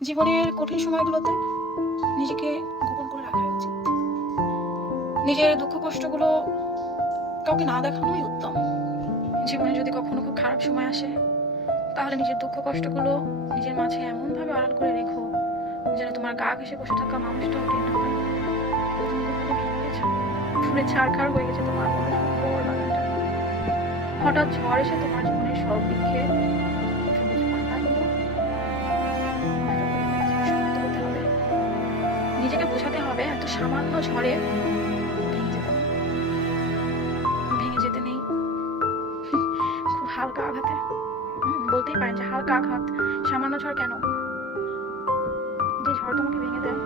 জীবনের কঠিন সময়গুলোতে নিজেকে গোপন করে রাখা উচিত। নিজের দুঃখ কষ্টগুলো কাউকে না দেখানোই উত্তম। জীবনে যদি কখনো খুব খারাপ সময় আসে, তাহলে নিজের দুঃখ কষ্টগুলো নিজের মাঝে এমনভাবে আড়াল করে রেখো যেন তোমার গা ঘেঁষে বসে থাকা মানুষটাও টের না পায় তুমি গোপনে ভেঙে গেছো, পুরে ছাড়খাড় হয়ে গেছে তোমার মনের সুন্দর বাগানটা। হঠাৎ ঝড় এসে তোমার জীবনের সব বৃক্ষে সবুজ পাতাগুলো নষ্ট করে দিয়েছে। শক্ত হতে হবে, নিজেকে বোঝাতে হবে এত সামান্য ঝড়ে ভেঙে যেতে হবে। ভেঙে যেতে নেই খুব হালকা আঘাতে। বলতেই পারেন যে হালকা আঘাত, সামান্য ঝড় কেন? যে ঝড় তোমাকে ভেঙে দেয়,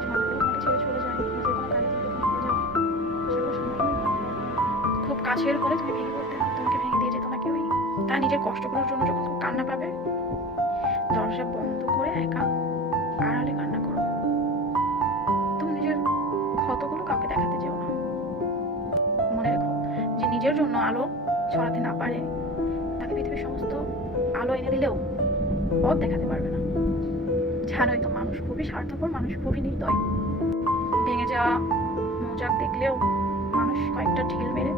যে মানুষগুলো তোমাকে ছেড়ে চলে যায়, বা যে কোনো কাজে তুমি যখন ভেঙে যাও, সেগুলো সামান্যই হয়। খুব কাছের হলে তুমি ভেঙে পড়তে না, তোমাকে ভেঙে দিয়ে যেত না কেউই। তাই নিজের কষ্টগুলোর জন্য যখন খুব কান্না পাবে, দরজা বন্ধ করে একা আড়ালে কান্না করো। তুমি নিজের ক্ষতগুলো কাউকে দেখাতে যেও না। মনে রেখো, যে নিজের জন্য আলো ছড়াতে না পারে, তাকে পৃথিবীর সমস্ত আলো এনে দিলেও পথ দেখাতে পারবে না। জানোই তো, মানুষ খুবই স্বার্থপর, মানুষ খুবই নির্দয়। ভেঙে যাওয়া মৌচাক দেখলেও মানুষ কয়েকটা ঢিল মেরে